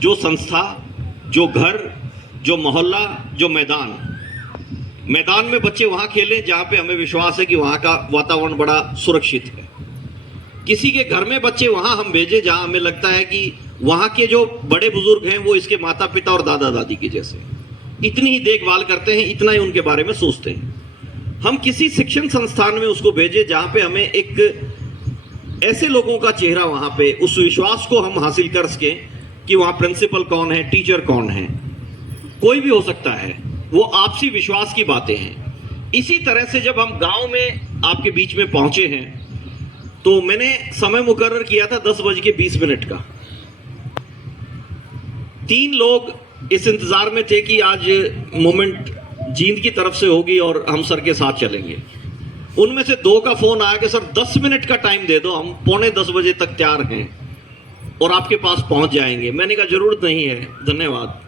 जो संस्था, जो घर, जो मोहल्ला, जो मैदान में बच्चे वहां खेलें जहां पे हमें विश्वास है कि वहां का वातावरण बड़ा सुरक्षित है। किसी के घर में बच्चे वहां हम भेजें जहां हमें लगता है कि वहां के जो बड़े बुजुर्ग हैं वो इसके माता पिता और दादा दादी के जैसे इतनी ही देखभाल करते हैं, इतना ही उनके बारे में सोचते हैं। हम किसी शिक्षण संस्थान में उसको भेजें जहां पे हमें एक ऐसे लोगों का चेहरा, वहां पे उस विश्वास को हम हासिल कर सकें कि वहां प्रिंसिपल कौन है, टीचर कौन है, कोई भी हो सकता है, वो आपसी विश्वास की बातें हैं। इसी तरह से जब हम गांव में आपके बीच में पहुंचे हैं तो मैंने समय मुकर्रर किया था 10:20 का। 3 लोग इस इंतजार में थे कि आज मोमेंट जींद की तरफ से होगी और हम सर के साथ चलेंगे। उनमें से 2 का फोन आया कि सर 10 मिनट का टाइम दे दो, हम 9:45 बजे तक तैयार हैं और आपके पास पहुंच जाएंगे। मैंने कहा जरूरत नहीं है, धन्यवाद,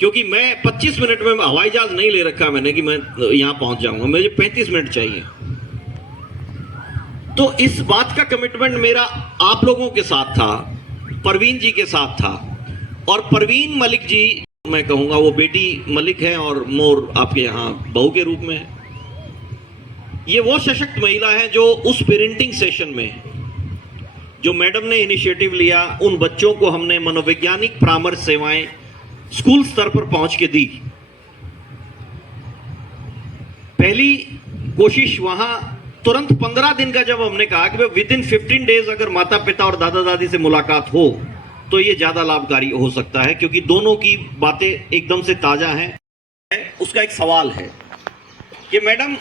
क्योंकि मैं 25 मिनट में हवाई जहाज नहीं ले रखा मैंने कि मैं यहां पहुंच जाऊंगा, मुझे 35 मिनट चाहिए। तो इस बात का कमिटमेंट मेरा आप लोगों के साथ था, परवीन जी के साथ था। और परवीन मलिक जी, मैं कहूंगा वो बेटी मलिक है और मोर आपके यहां बहू के रूप में है। ये वो सशक्त महिला है जो उस पेरेंटिंग सेशन में जो मैडम ने इनिशिएटिव लिया, उन बच्चों को हमने मनोवैज्ञानिक परामर्श सेवाएं स्कूल स्तर पर पहुंच के दी। पहली कोशिश वहां तुरंत 15 दिन का जब हमने कहा कि विद इन 15 डेज अगर माता पिता और दादा दादी से मुलाकात हो तो ये ज्यादा लाभकारी हो सकता है, क्योंकि दोनों की बातें एकदम से ताजा हैं। उसका एक सवाल है कि मैडम,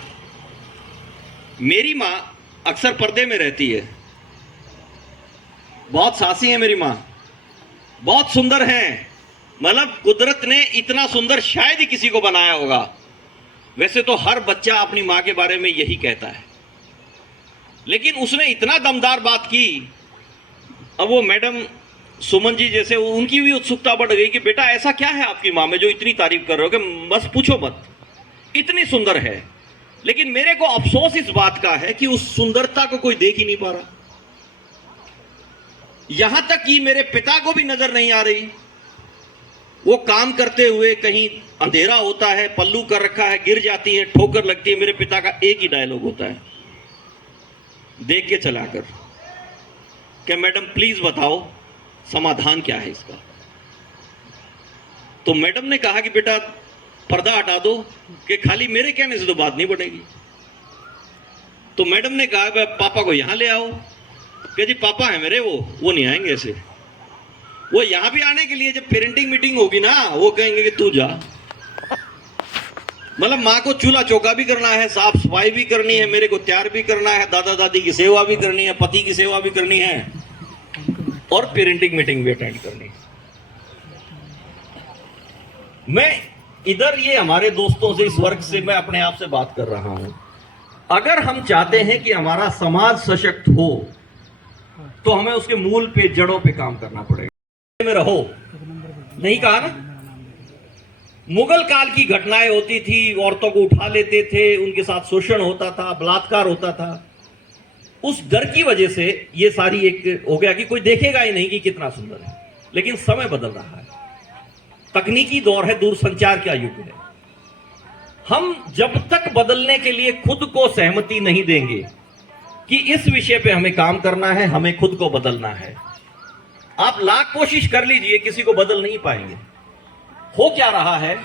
मेरी माँ अक्सर पर्दे में रहती है, बहुत सासी है मेरी माँ, बहुत सुंदर है, मतलब कुदरत ने इतना सुंदर शायद ही किसी को बनाया होगा। वैसे तो हर बच्चा अपनी माँ के बारे में यही कहता है, लेकिन उसने इतना दमदार बात की। अब वो मैडम सुमन जी जैसे, उनकी भी उत्सुकता बढ़ गई कि बेटा ऐसा क्या है आपकी माँ में जो इतनी तारीफ कर रहे हो कि बस पूछो मत, इतनी सुंदर है। लेकिन मेरे को अफसोस इस बात का है कि उस सुंदरता को कोई देख ही नहीं पा रहा। यहां तक कि मेरे पिता को भी नजर नहीं आ रही। वो काम करते हुए कहीं अंधेरा होता है, पल्लू कर रखा है, गिर जाती है, ठोकर लगती है, मेरे पिता का एक ही डायलॉग होता है देख के चलाकर कि मैडम प्लीज बताओ समाधान क्या है इसका। तो मैडम ने कहा कि बेटा पर्दा हटा दो, कि खाली मेरे कहने से तो बात नहीं बढ़ेगी। तो मैडम ने कहा पापा को यहां ले आओ, कि जी पापा है मेरे, वो नहीं आएंगे ऐसे। वो यहां भी आने के लिए जब पेरेंटिंग मीटिंग होगी ना, वो कहेंगे कि तू जा। मतलब माँ को चूल्हा चौका भी करना है, साफ सफाई भी करनी है, मेरे को तैयार भी करना है, दादा दादी की सेवा भी करनी है, पति की सेवा भी करनी है और पेरेंटिंग मीटिंग भी अटेंड करनी है। मैं इधर ये हमारे दोस्तों से, इस वर्ग से मैं अपने आप से बात कर रहा हूं। अगर हम चाहते हैं कि हमारा समाज सशक्त हो तो हमें उसके मूल पे, जड़ों पे काम करना पड़ेगा। में रहो नहीं कहा ना, मुगल काल की घटनाएं होती थी, औरतों को उठा लेते थे, उनके साथ शोषण होता था, बलात्कार होता था। उस डर की वजह से ये सारी एक हो गया कि कोई देखेगा ही नहीं कि कितना सुंदर है। लेकिन समय बदल रहा है, तकनीकी दौर है, दूरसंचार का युग है। हम जब तक बदलने के लिए खुद को सहमति नहीं देंगे कि इस विषय पे हमें काम करना है, हमें खुद को बदलना है, आप लाख कोशिश कर लीजिए, किसी को बदल नहीं पाएंगे। हो क्या रहा है,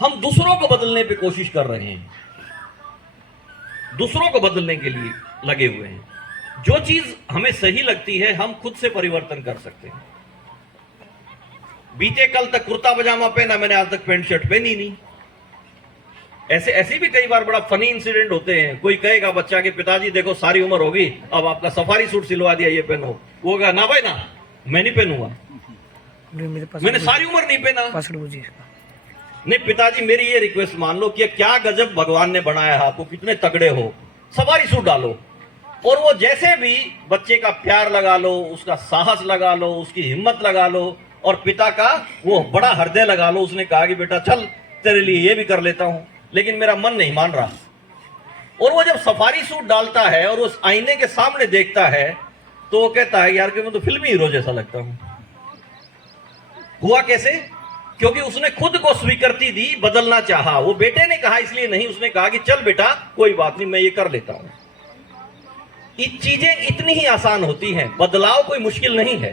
हम दूसरों को बदलने पे कोशिश कर रहे हैं, दूसरों को बदलने के लिए लगे हुए हैं। जो चीज हमें सही लगती है हम खुद से परिवर्तन कर सकते हैं। बीते कल तक कुर्ता पजामा पहना, मैंने आज तक पैंट शर्ट पहनी नहीं। ऐसे भी कई बार बड़ा फनी इंसिडेंट होते हैं। कोई कहेगा बच्चा के पिताजी देखो सारी उम्र होगी, अब आपका सफारी सूट सिलवा दिया, ये पहनो। वो कहा ना भाई ना, मैं नहीं पहनूंगा, मैंने सारी उम्र नहीं पहना। नहीं पिताजी मेरी ये रिक्वेस्ट मान लो कि क्या गजब भगवान ने बनाया है आपको, कितने तगड़े हो, सफारी सूट डालो। और वो जैसे भी बच्चे का प्यार लगा लो, उसका साहस लगा लो, उसकी हिम्मत लगा लो, और पिता का वो बड़ा हृदय लगा लो। उसने कहा कि बेटा चल तेरे लिए ये भी कर लेता हूं, लेकिन मेरा मन नहीं मान रहा। और वो जब सफारी सूट डालता है और उस आईने के सामने देखता है तो वो कहता है यार कि मैं तो फिल्मी हीरो जैसा लगता हूं। हुआ कैसे? क्योंकि उसने खुद को स्वीकृति दी, बदलना चाहा। वो बेटे ने कहा इसलिए नहीं, उसने कहा कि चल बेटा कोई बात नहीं, मैं ये कर लेता हूं। ये चीजें इतनी ही आसान होती हैं, बदलाव कोई मुश्किल नहीं है।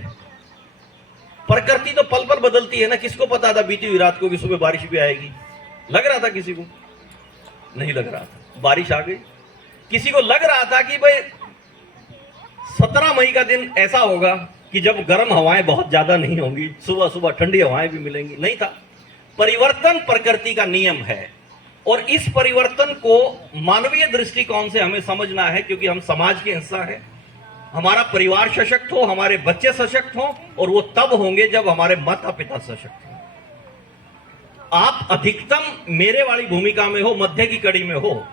प्रकृति तो पल पल बदलती है ना। किसको पता था बीती हुई रात को कि सुबह बारिश भी आएगी? लग रहा था किसी को? नहीं लग रहा था, बारिश आ गई। किसी को लग रहा था कि भाई 17 मई का दिन ऐसा होगा कि जब गर्म हवाएं बहुत ज्यादा नहीं होंगी, सुबह सुबह ठंडी हवाएं भी मिलेंगी? नहीं था। परिवर्तन प्रकृति का नियम है, और इस परिवर्तन को मानवीय दृष्टिकोण से हमें समझना है, क्योंकि हम समाज के हिस्सा हैं। हमारा परिवार सशक्त हो, हमारे बच्चे सशक्त हो, और वो तब होंगे जब हमारे माता पिता सशक्त हो। आप अधिकतम मेरे वाली भूमिका में हो, मध्य की कड़ी में हो,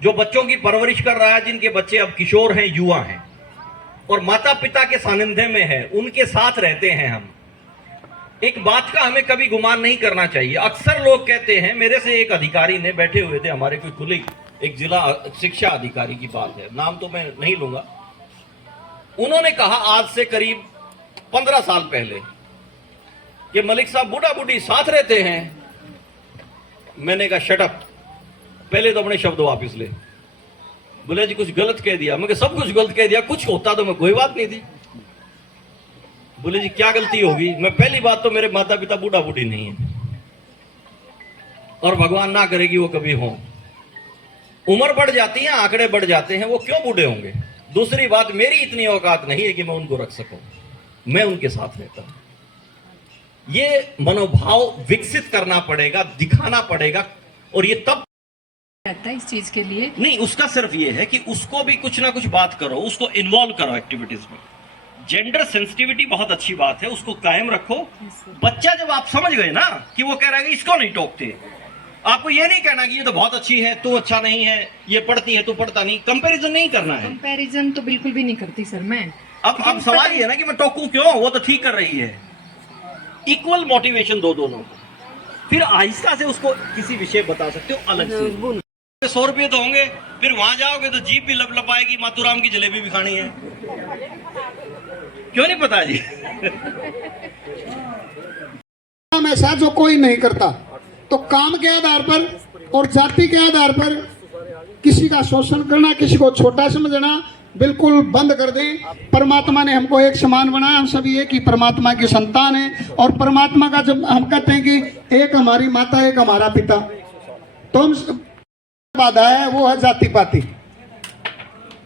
जो बच्चों की परवरिश कर रहा है, जिनके बच्चे अब किशोर हैं, युवा हैं, और माता पिता के सानिध्य में है, उनके साथ रहते हैं हम। एक बात का हमें कभी गुमान नहीं करना चाहिए। अक्सर लोग कहते हैं, मेरे से एक अधिकारी ने, बैठे हुए थे हमारे कोई कुलीग, एक जिला शिक्षा अधिकारी की बात है, नाम तो मैं नहीं लूंगा, उन्होंने कहा आज से करीब 15 साल पहले कि मलिक साहब बूढ़ा बूढ़ी साथ रहते हैं। मैंने कहा शट अप, पहले तो अपने शब्द वापस ले। बोले जी कुछ गलत कह दिया। मैं सब कुछ गलत कह दिया, कुछ होता तो मैं कोई बात नहीं थी। बोले जी क्या गलती होगी? मैं पहली बात तो मेरे माता पिता बूढ़ा बूढ़ी नहीं है, और भगवान ना करेगी वो कभी हो। उम्र बढ़ जाती है, आंकड़े बढ़ जाते हैं, वो क्यों बूढ़े होंगे? दूसरी बात, मेरी इतनी औकात नहीं है कि मैं उनको रख सकूं, मैं उनके साथ रहता हूं। ये मनोभाव विकसित करना पड़ेगा, दिखाना पड़ेगा, और ये तब रहता है इस चीज के लिए नहीं। उसका सिर्फ ये है कि उसको भी कुछ ना कुछ बात करो, उसको इन्वॉल्व करो एक्टिविटीज में। जेंडर सेंसिटिविटी बहुत अच्छी बात है, उसको कायम रखो। बच्चा जब आप समझ गए ना कि वो कह रहा है कि इसको नहीं टोकते, आपको ये नहीं कहना कि ये तो बहुत अच्छी है, तू अच्छा नहीं है, ये पढ़ती है, तू पढ़ता नहीं। कंपैरिजन नहीं करना है। कंपैरिजन तो बिल्कुल भी नहीं करती सर मैं। अब सवाल ये है ना कि मैं टोकूं क्यों, वो तो ठीक कर रही है। इक्वल मोटिवेशन दो दोनों को, फिर आहिस्ता से उसको किसी विषय बता सकते हो अलग से। 100 रुपये तो होंगे, फिर वहां जाओगे तो जीप भी लपलपाएगी, मातूराम की जलेबी भी खानी है। क्यों नहीं पता जी? काम ऐसा जो कोई नहीं करता, तो काम के आधार पर और जाति के आधार पर किसी का शोषण करना, किसी को छोटा समझना बिल्कुल बंद कर दें। परमात्मा ने हमको एक समान बनाया, हम सभी एक ही परमात्मा की संतान है। और परमात्मा का जब हम कहते हैं कि एक हमारी माता, एक हमारा पिता, तो हम बाधा है वो है जाति पाति।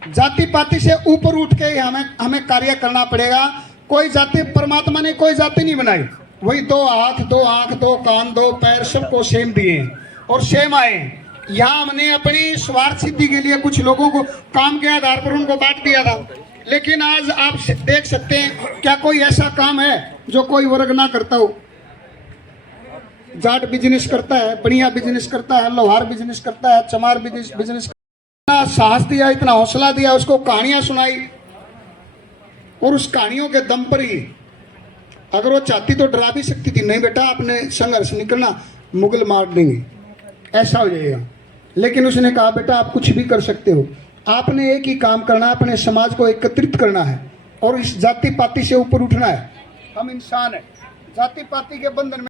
जाति पाति से ऊपर उठ के हमें कार्य करना पड़ेगा। कोई जाति, परमात्मा ने कोई जाति नहीं बनाई, वही 2 हाथ 2 आंख 2 कान 2 पैर सबको सेम दिए और सेम आए। यहाँ हमने अपनी स्वार्थ सिद्धि के लिए कुछ लोगों को काम के आधार पर उनको बांट दिया था, लेकिन आज आप देख सकते हैं क्या कोई ऐसा काम है जो कोई वर्ग ना करता हो? जाट बिजनेस करता है, बढ़िया बिजनेस करता है, लोहार बिजनेस करता है, चमार बिजनेस इतना साहस दिया, इतना हौसला दिया, उसको कहानियां सुनाई, और उस कहानियों के दम पर ही अगर वो चाहती तो डरा भी सकती थी, नहीं बेटा आपने संघर्ष निकलना, मुगल मार देंगे, ऐसा हो जाएगा। लेकिन उसने कहा बेटा आप कुछ भी कर सकते हो, आपने एक ही काम करना है, अपने समाज को एकत्रित करना है और इस जाति पाति से ऊपर उठना है। हम इंसान हैं, जाति पाति के बंधन में